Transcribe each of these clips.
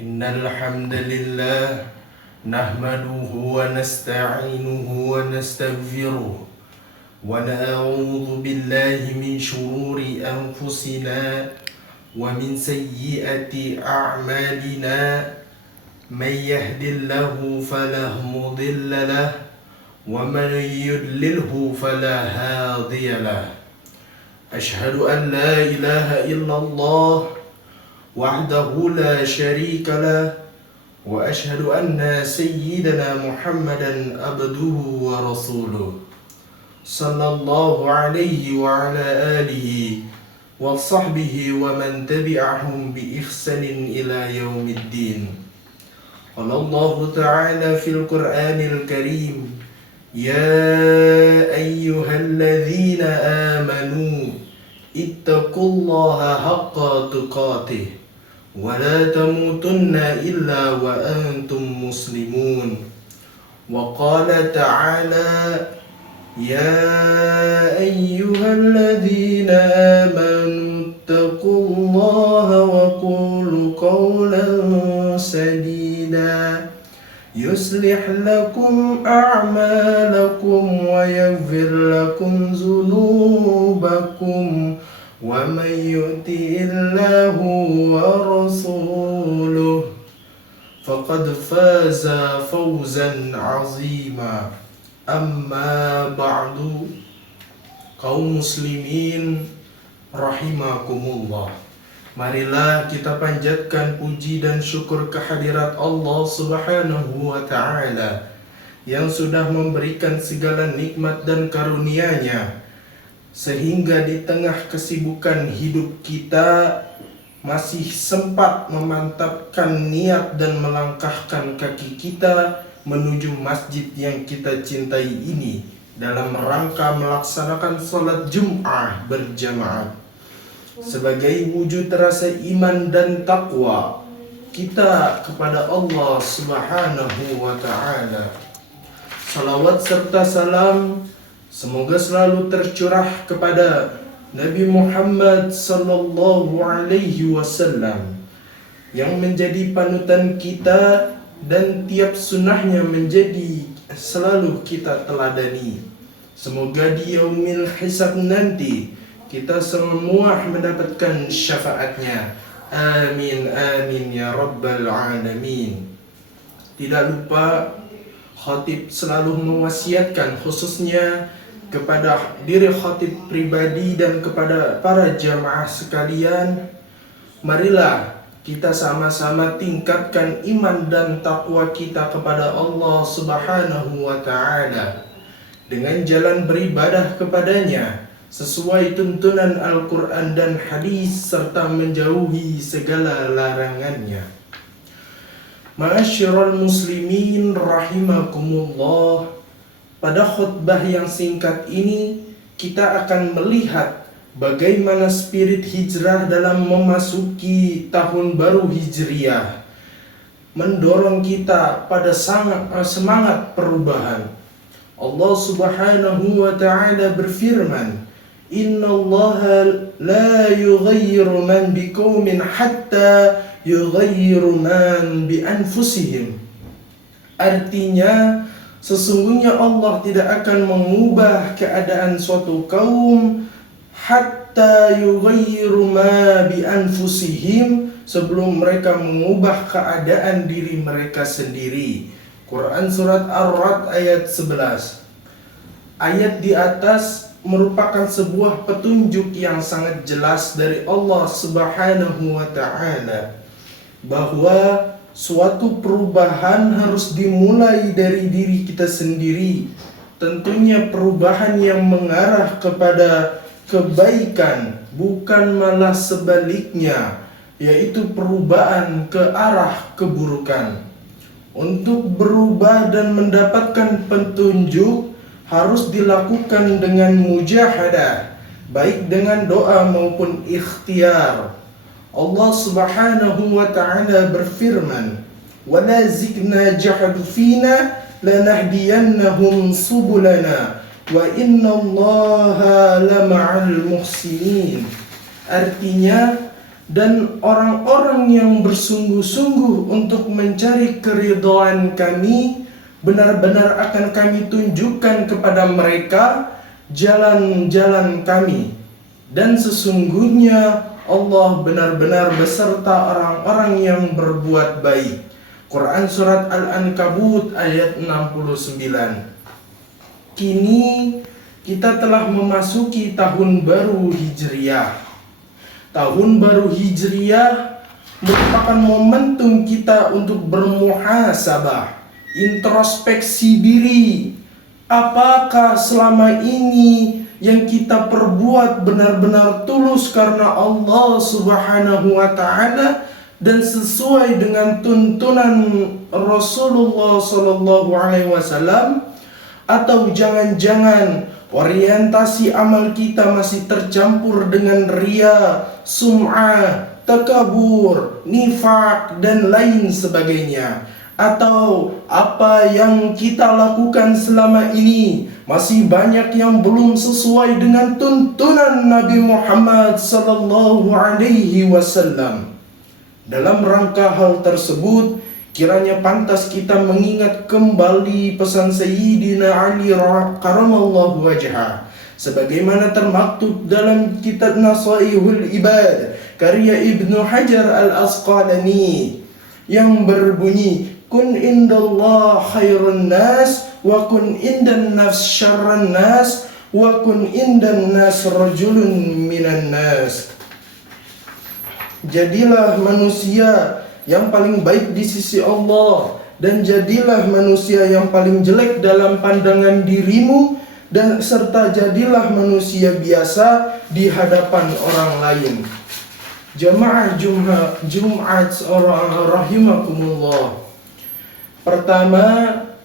إن الحمد لله نحمده ونستعينه ونستغفره ونعوذ بالله من شرور أنفسنا ومن سيئات أعمالنا من يهد الله فلا مضل له ومن يضلله فلا هادي له أشهد أن لا إله إلا الله وحده لا شريك له وأشهد أن سيدنا محمدا عبده ورسوله صلى الله عليه وعلى آله وصحبه ومن تبعهم بإحسان إلى يوم الدين. قال الله تعالى في القرآن الكريم: يا أيها الذين آمنوا اتقوا الله حق تقاته ولا تموتن إلا وأنتم مسلمون. وقال تعالى: يا أيها الذين آمنوا اتقوا الله وقولوا قولا سديدا يصلح لكم أعمالكم ويغفر لكم ذنوبكم ومن يطع الله ورسوله فقد فاز فوزا عظيما. Amma ba'du, kaum muslimin rahimakumullah. Marilah kita panjatkan puji dan syukur kehadirat Allah Subhanahu wa ta'ala yang sudah memberikan segala nikmat dan karunia-Nya, sehingga di tengah kesibukan hidup kita masih sempat memantapkan niat dan melangkahkan kaki kita menuju masjid yang kita cintai ini dalam rangka melaksanakan sholat Jum'ah berjamaah. Sebagai wujud rasa iman dan takwa kita kepada Allah Subhanahu wa ta'ala, salawat serta salam semoga selalu tercurah kepada Nabi Muhammad sallallahu alaihi wasallam yang menjadi panutan kita dan tiap sunnahnya menjadi selalu kita teladani. Semoga di yaumil hisab nanti kita semua mendapatkan syafaatnya. Amin amin ya rabbal alamin. Tidak lupa khatib selalu mewasiatkan khususnya kepada diri khatib pribadi dan kepada para jamaah sekalian, marilah kita sama-sama tingkatkan iman dan takwa kita kepada Allah Subhanahu wa ta'ala dengan jalan beribadah kepadanya sesuai tuntunan Al-Quran dan hadis serta menjauhi segala larangannya. Ma'asyiral muslimin rahimakumullah, pada khutbah yang singkat ini kita akan melihat bagaimana spirit hijrah dalam memasuki tahun baru Hijriah mendorong kita pada semangat perubahan. Allah Subhanahu wa ta'ala berfirman: Innallaha la yughayyiru man biqaumin hatta yughayyiru man bi anfusihim. Artinya, sesungguhnya Allah tidak akan mengubah keadaan suatu kaum hatta yughayyiru ma bi anfusihim, sebelum mereka mengubah keadaan diri mereka sendiri. Quran surat Ar-Ra'd ayat 11. Ayat di atas merupakan sebuah petunjuk yang sangat jelas dari Allah Subhanahu wa ta'ala bahwa suatu perubahan harus dimulai dari diri kita sendiri. Tentunya perubahan yang mengarah kepada kebaikan, bukan malah sebaliknya, yaitu perubahan ke arah keburukan. Untuk berubah dan mendapatkan petunjuk harus dilakukan dengan mujahadah, baik dengan doa maupun ikhtiar. Allah Subhanahu wa ta'ala berfirman: "Wala zikna jahadu fina lanahdiyannahum subulana wa innallaha lama'al muhsinin." Artinya, dan orang-orang yang bersungguh-sungguh untuk mencari keridhaan Kami, benar-benar akan Kami tunjukkan kepada mereka jalan-jalan Kami. Dan sesungguhnya Allah benar-benar beserta orang-orang yang berbuat baik. Quran Surat Al-Ankabut ayat 69. Kini kita telah memasuki tahun baru Hijriah. Tahun baru Hijriah merupakan momentum kita untuk bermuhasabah, introspeksi diri. Apakah selama ini yang kita perbuat benar-benar tulus karena Allah Subhanahu wa Ta'ala dan sesuai dengan tuntunan Rasulullah Sallallahu Alaihi Wasallam, atau jangan-jangan orientasi amal kita masih tercampur dengan ria, sum'ah, takabur, nifak, dan lain sebagainya? Atau apa yang kita lakukan selama ini masih banyak yang belum sesuai dengan tuntunan Nabi Muhammad sallallahu alaihi wasallam? Dalam rangka hal tersebut, kiranya pantas kita mengingat kembali pesan Sayyidina Ali karamallahu wajhah, sebagaimana termaktub dalam kitab Nasaihul Ibad karya Ibnu Hajar Al-Asqalani yang berbunyi, kun indallah khairun nas wa kun indan nafs syarran nas wa kun indan nas rajulun minan nas. Jadilah manusia yang paling baik di sisi Allah, dan jadilah manusia yang paling jelek dalam pandangan dirimu, dan serta jadilah manusia biasa di hadapan orang lain. Jamaah Jumat rahimakumullah. Pertama,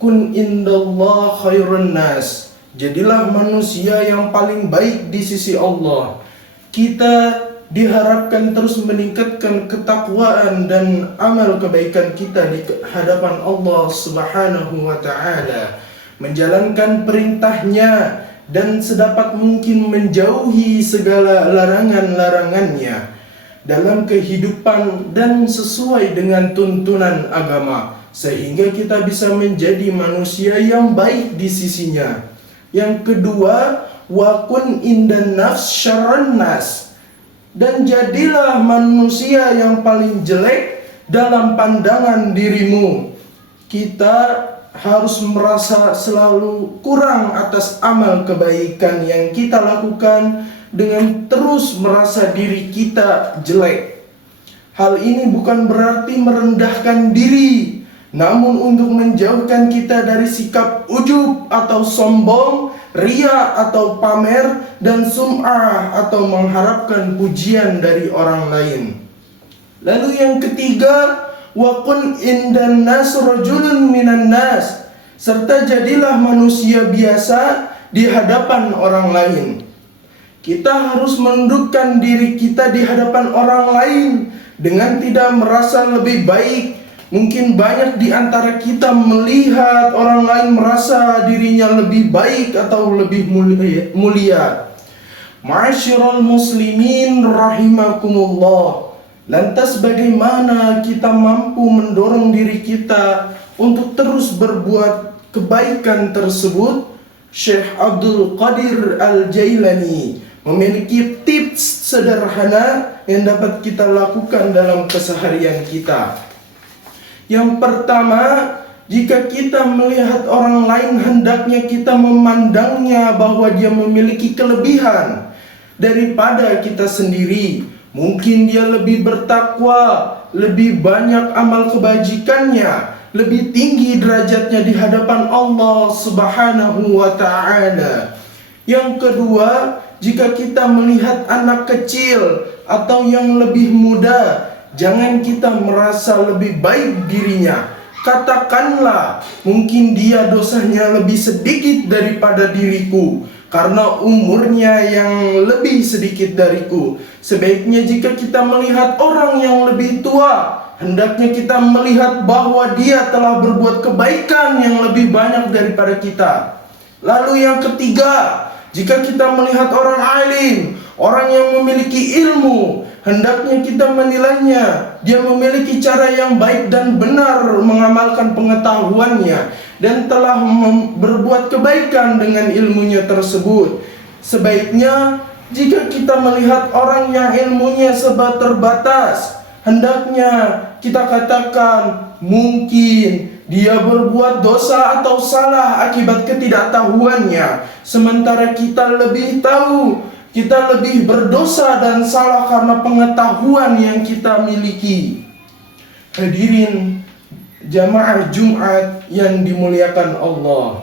kun indallah khairun nas. Jadilah manusia yang paling baik di sisi Allah. Kita diharapkan terus meningkatkan ketakwaan dan amal kebaikan kita di hadapan Allah Subhanahu wa Ta'ala, menjalankan perintahnya dan sedapat mungkin menjauhi segala larangan-larangannya dalam kehidupan dan sesuai dengan tuntunan agama, sehingga kita bisa menjadi manusia yang baik di sisinya. Yang kedua, wa kun indan nafs syarran nas. Dan jadilah manusia yang paling jelek dalam pandangan dirimu. Kita harus merasa selalu kurang atas amal kebaikan yang kita lakukan dengan terus merasa diri kita jelek. Hal ini bukan berarti merendahkan diri, namun untuk menjauhkan kita dari sikap ujub atau sombong, ria atau pamer, dan sum'ah atau mengharapkan pujian dari orang lain. Lalu yang ketiga, wa kun indan nas rajulun minan nas. Serta jadilah manusia biasa di hadapan orang lain. Kita harus menundukkan diri kita di hadapan orang lain dengan tidak merasa lebih baik. Mungkin banyak di antara kita melihat orang lain merasa dirinya lebih baik atau lebih mulia. Ma'asyiral muslimin rahimakumullah. Lantas bagaimana kita mampu mendorong diri kita untuk terus berbuat kebaikan tersebut? Syekh Abdul Qadir Al-Jailani memiliki tips sederhana yang dapat kita lakukan dalam keseharian kita. Yang pertama, jika kita melihat orang lain, hendaknya kita memandangnya bahwa dia memiliki kelebihan daripada kita sendiri. Mungkin dia lebih bertakwa, lebih banyak amal kebajikannya, lebih tinggi derajatnya di hadapan Allah Subhanahu wa Ta'ala. Yang kedua, jika kita melihat anak kecil atau yang lebih muda, jangan kita merasa lebih baik dirinya. Katakanlah, mungkin dia dosanya lebih sedikit daripada diriku karena umurnya yang lebih sedikit dariku. Sebaiknya jika kita melihat orang yang lebih tua, hendaknya kita melihat bahwa dia telah berbuat kebaikan yang lebih banyak daripada kita. Lalu yang ketiga, jika kita melihat orang alim, orang yang memiliki ilmu, hendaknya kita menilainya. Dia memiliki cara yang baik dan benar mengamalkan pengetahuannya dan telah berbuat kebaikan dengan ilmunya tersebut. Sebaiknya jika kita melihat orang yang ilmunya serba terbatas, hendaknya kita katakan mungkin dia berbuat dosa atau salah akibat ketidaktahuannya, sementara kita lebih tahu, kita lebih berdosa dan salah karena pengetahuan yang kita miliki. Hadirin jamaah Jumat yang dimuliakan Allah,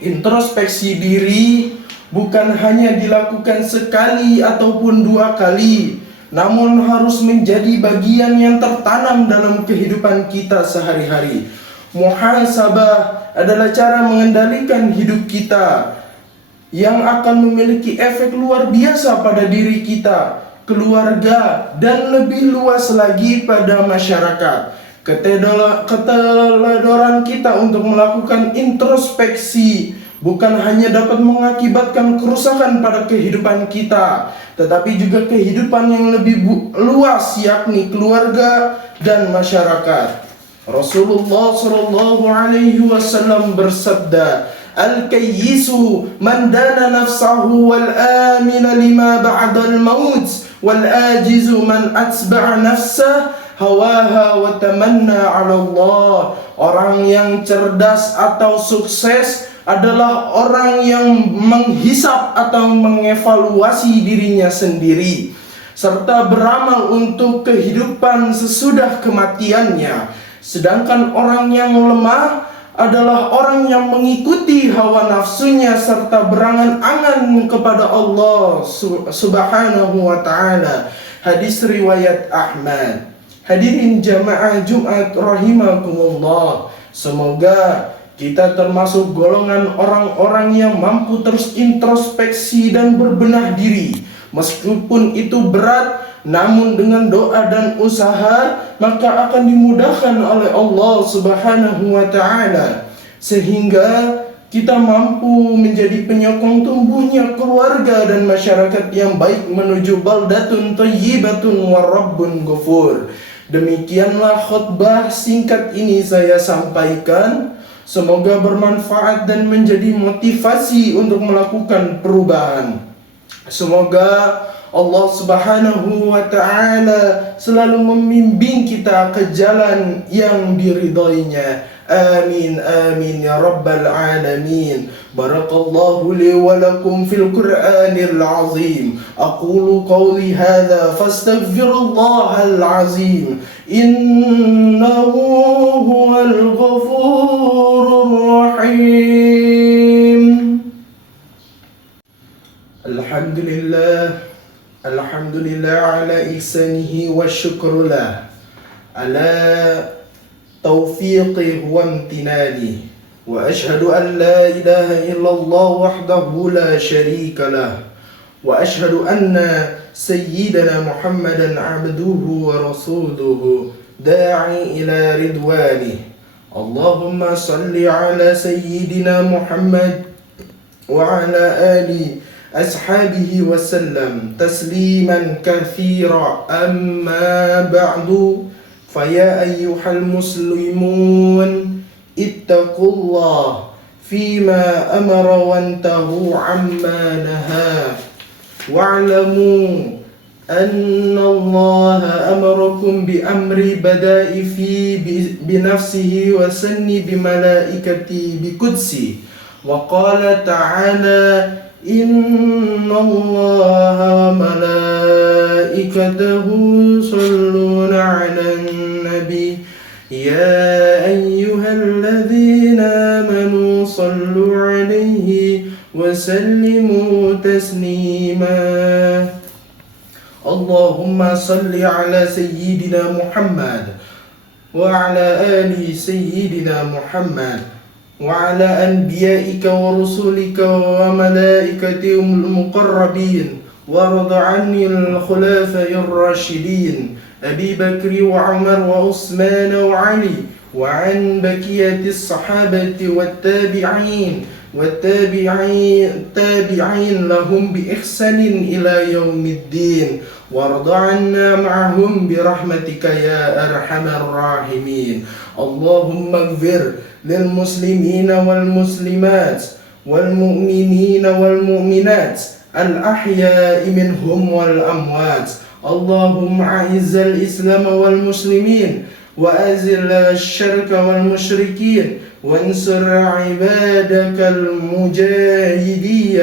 introspeksi diri bukan hanya dilakukan sekali ataupun 2 kali, namun harus menjadi bagian yang tertanam dalam kehidupan kita sehari-hari. Muhasabah adalah cara mengendalikan hidup kita yang akan memiliki efek luar biasa pada diri kita, keluarga, dan lebih luas lagi pada masyarakat. Keteladoran kita untuk melakukan introspeksi bukan hanya dapat mengakibatkan kerusakan pada kehidupan kita, tetapi juga kehidupan yang lebih luas, yakni keluarga dan masyarakat. Rasulullah sallallahu alaihi wasallam bersabda, "Al-kayyisu man dana nafsahu wal amina lima ba'dal maut wal ajizu man atba'a nafsah hawaha wa tamanna 'ala Allah." Orang yang cerdas atau sukses adalah orang yang menghisap atau mengevaluasi dirinya sendiri serta beramal untuk kehidupan sesudah kematiannya. Sedangkan orang yang lemah adalah orang yang mengikuti hawa nafsunya serta berangan-angan kepada Allah subhanahu wa ta'ala. Hadis riwayat Ahmad. Hadirin jamaah Jumat rahimakumullah, semoga kita termasuk golongan orang-orang yang mampu terus introspeksi dan berbenah diri. Meskipun itu berat, namun dengan doa dan usaha maka akan dimudahkan oleh Allah subhanahu wa ta'ala, sehingga kita mampu menjadi penyokong tumbuhnya keluarga dan masyarakat yang baik menuju baldatun thayyibatun wa rabbun ghafur. Demikianlah khutbah singkat ini saya sampaikan. Semoga bermanfaat dan menjadi motivasi untuk melakukan perubahan. Semoga Allah subhanahu wa ta'ala selalu membimbing kita ke jalan yang diridainya. Amin amin ya rabbal alamin. Barakallahu li wa lakum fil Qur'anil azim. Aqulu qawli hadha fastaghfirullahal azim. Innahu huwal ghafurur rahim. Alhamdulillah, alhamdulillah ala ihsanihi wa syukrullah ala taufiqih wa amtinani, wa ashhadu an la ilaha illallah wahdahu la sharika lah, wa ashhadu anna sayyidana Muhammadan abduhu wa rasuluhu da'i ila ridwanih. Allahumma salli ala sayyidina Muhammad wa ala ali ashabihi wasallam tasliman kathira. Amma ba'du, faya ayyuhal muslimun ittaqullah fima amara wantahu amma naha, wa'lamu anna Allah amarakum bi amri bada'i fi binafsihi wa sanni bi malaikati bi qudsi, wa qala ta'ala inna Allaha wa malaikatahu yusholluna 'alan nabi ya ayyuhalladzina amanu sallu 'alaihi wa sallimu taslima. Allahumma salli ala sayyidina Muhammad wa ala ali sayyidina Muhammad وعلى أنبيائك ورسلك وملائكة المقربين، وارض عن الخلفاء الراشدين أبي بكر وعمر وعثمان وعلي، وعن بقية الصحابة والتابعين لهم بإحسان إلى يوم الدين. وارض عنا معهم برحمتك يا أرحم الراحمين. اللهم اغفر للمسلمين والمسلمات والمؤمنين والمؤمنات الأحياء منهم والأموات. اللهم أعز الإسلام والمسلمين وأذل الشرك والمشركين وانصر عبادك المجاهدين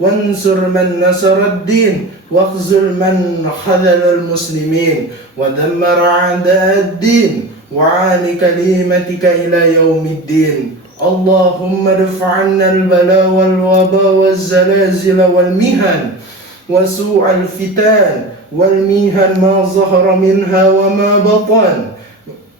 وانصر من نصر الدين واخذل من خذل المسلمين ودمر أعداء الدين وعالي كلمتك إلى يوم الدين. اللهم ادفع عنا البلاء والوباء والزلازل والمهن وسوء الفتن والمهن ما ظهر منها وما بطن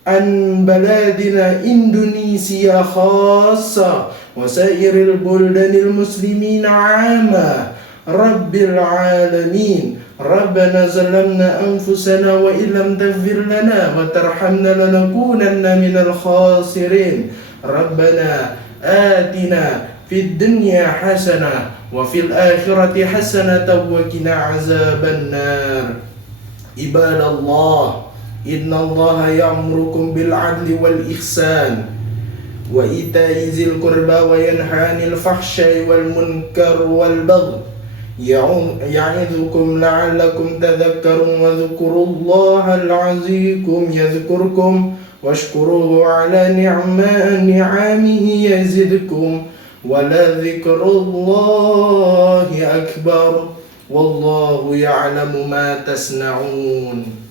عن بلادنا إندونيسيا خاصة وسائر البلدان المسلمين عامة. رب العالمين، ربنا ظلمنا أنفسنا وإن لم تغفر لنا وترحمنا لنكونن من الخاسرين. ربنا آتنا في الدنيا حسنة وفي الآخرة حسنة وقنا عذاب النار. عباد الله، إن الله يأمركم بالعدل والإحسان وإيتاء ذي القربى وينهى عن الفحشاء والمنكر والبغي يعظكم لعلكم تذكرون. واذكروا الله العظيم يذكركم واشكروه على نعمه يزدكم ولذكر الله أكبر والله يعلم ما تصنعون.